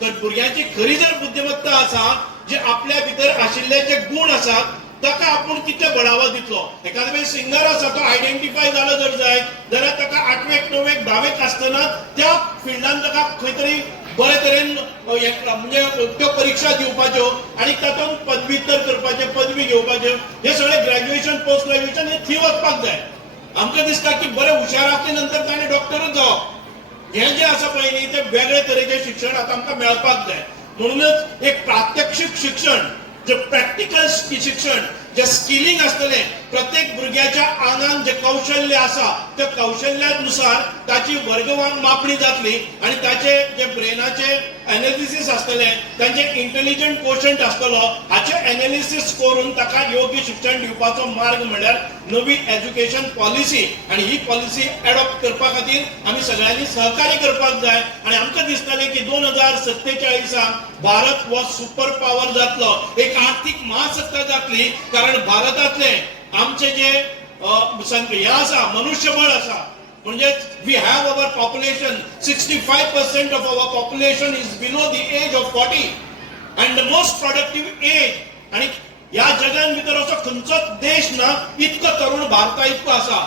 तर भुरग्यांची खरी जर बुद्धिमत्ता आसा, जे आपल्या भितर आशिल्ले जे गुण आसात ताका आपण कितले बढावो दितलो. एखादो वेळ सिंगर आसा तो आयडेंटिफाय जालो जर जायत जाल्यार ताका 8वेक 9वेक 10वेक आसतना त्या फिल्डान ताका खंय तरी बरे तरेन म्हणजे त्यो परीक्षा दिवपाच्यो आणि तातूंत पदव्युत्तर करपाचे, पदवी घेवपाच्यो, हे सगळे ग्रॅज्युएशन पोस्ट ग्रॅज्युएशन हे थी वचपाक जाय. आमकां दिसता की बरे हुशार आसले नंतर ताणें डॉक्टरच जावप. हे जे आसा पळय न्ही ते वेगळे तरेचे शिक्षण आतां आमकां मेळपाक जाय. म्हणूनच एक प्रात्यक्षिक शिक्षण, जे प्रॅक्टिकल शिक्षण, जे स्किलिंग असतले, प्रत्येक भुरग्याच्या आंगान जे कौशल्य आसा त्या कौशल्यानुसार ताची वर्गवांक मापणी जातली आणि ताचे जे ब्रेनाचे एनालिसिस असतले, तांचे इंटेलिजंट कोशंट आसतलो, हाचे एनालिसिस करून ताका योग्य शिक्षण दिवपाचो मार्ग म्हणल्यार नवी एज्युकेशन पॉलिसी. आणि ही पॉलिसी एडॉप्ट करपा खातीर आमी सगळ्यांनी सहकार्य करपाक जाय. आणि आमकां दिसतलें की 2047 भारत हो सुपर पॉवर जातलो, एक आर्थिक महासत्ता जातली. कारण भारतातले आमचे जे हे आसा मनुष्यबळ आसा, म्हणजे we have our population 65% of our population is below the age of 40 and the most productive age. आणि या जगान भितर असो खंयचोच देश ना इतको तरुण भारता इतको आसा.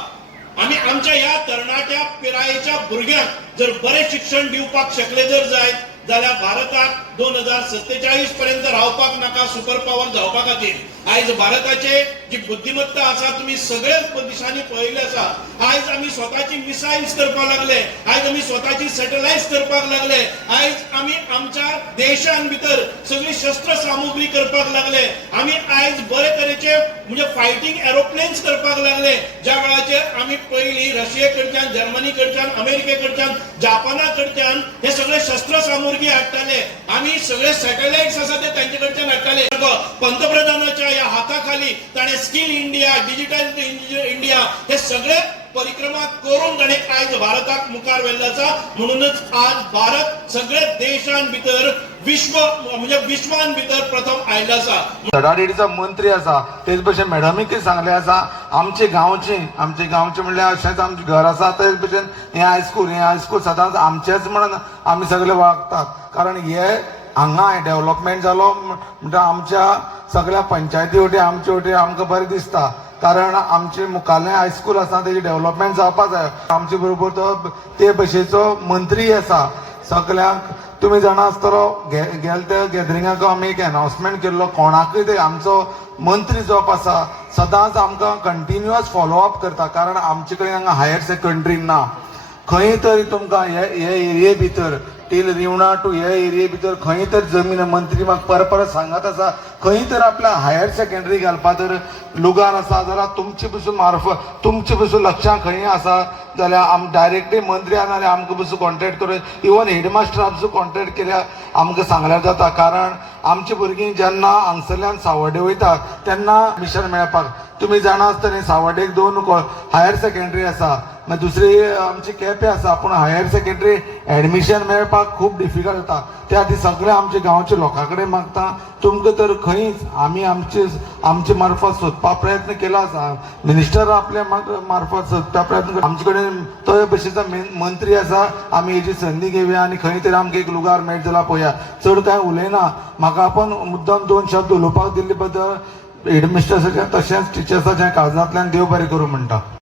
आमी आमच्या ह्या तरणाट्या पिरायेच्या भुरग्यांक जर बरे शिक्षण दिवपाक शकले जर जायत जाल्यार भारताक 2047 पर्यंत रावपाक नाका सुपर पॉवर जावपा खातीर. आयज भारताचे जी बुद्धिमत्ता आसा तुमी सगळेच दिशांनी पळयले आसा. आयज आमी स्वताची मिसायल्स करपाक लागले, आयज आमी स्वताची सॅटेलायट्स करपाक लागले, आयज आमी आमच्या देशान भितर सगळी शस्त्र सामुग्री करपाक लागले. आमी आयज बरे तरेचे म्हणजे फायटिंग एरोप्लेन्स करपाक लागले, ज्या वेळाचेर आमी पयलीं रशिये कडच्यान, जर्मनी कडच्यान, अमेरिके कडच्यान, जापाना कडच्यान हे सगळे शस्त्र सामुग्री हाडटाले. आमी सगळे सॅटेलाइट्स आसा ते तांचे कडच्यान हाडटाले. पंतप्रधानाच्या या हाताखाली ताणे स्किल इंडिया, डिजिटल इंडिया हे सगळे परिक्रमा करून ताणे आयज भारताक मुखार व्हेल्लो आसा. म्हणूनच आज भारत सगळे देशां भितर विश्वान भितर प्रथम आयिल्लो आसा. धडाडीचा मंत्री आसा तेच भशेन मॅडमीकय सांगले आसा आमचे गांवचे म्हणल्यार अशेंच आमचे घर आसा तेच भशेन हे हायस्कूल सदांच आमचेच म्हणून आमी सगळे वागतात. कारण हे हांगा डेव्हलपमेंट जालो म्हणजे आमच्या सगळ्या पंचायती वटी आमचे वटी आमकां बरें दिसता. कारण आमचे मुखाल्लें हायस्कूल आसा तेजी डेव्हलपमेंट जावपा जाय. आमचे बरोबर तो ते भशेचो मंत्री आसा. सगळ्यांक तुम्ही जाणा आसतलो गेल्या त्या गॅदरिंगाक आमी एक अनाउन्समेंट केल्लो, कोणाकय ते आमचो मंत्री जो आसा सदांच आमकां कंटिन्युअस फॉलोअप करता. कारण आमचे कडेन हांगा हायर सेकंडरी ना. खंय तरी तुमकां हे एरिये भितर टील रिवणा टू हे एरिये भितर खंय तर जमीन मंत्री म्हाका परत सांगत आसा खंय तर आपल्या हायर सेकंडरी घालपा तर लुगार आसा जाल्यार तुमचे पसून मार्फत तुमचे पसून लक्षां खंय आसा जाल्यार आम डायरेक्टली मंत्री नाल्यार आमकां पसून कॉन्टेक्ट करून इवन हेडमास्टरा पसून कॉन्टेक्ट केल्यार आमकां सांगल्यार जाता. कारण आमची भुरगीं जेन्ना हांगसरल्यान सावड्डे वयता तेन्ना मिशन मेळपाक तुमी जाणा आसतलें सावड्डेक 2 हायर सेकंडरी आसा, मागीर दुसरी आमची केपें आसा. पूण हायर सेकंडरी एडमिशन मेळपाक खूब डिफिकल्ट जाता. त्या खातीर सगळे आमचे गांवच्या लोकां कडेन मागता तुमकां तर खंयच आमी आमचे मार्फत सोदपा प्रयत्न केलो आसा. मिनिस्टर आपल्या मार्फत सोदपा प्रयत्न आमचे कडेन तो भशेचो मंत्री आसा. आमी हेजी संदी घेवया आनी खंय तरी आमकां एक लुगार मेळट जाल्यार पळोवया. चड कांय उलयना. म्हाका आपण मुद्दाम 2 शब्द उलोवपाक दिल्ले बद्दल हेडमिस्ट्रेसाच्या तशेंच टिचर्साच्या काळजांतल्यान देव बरें करूं म्हणटा.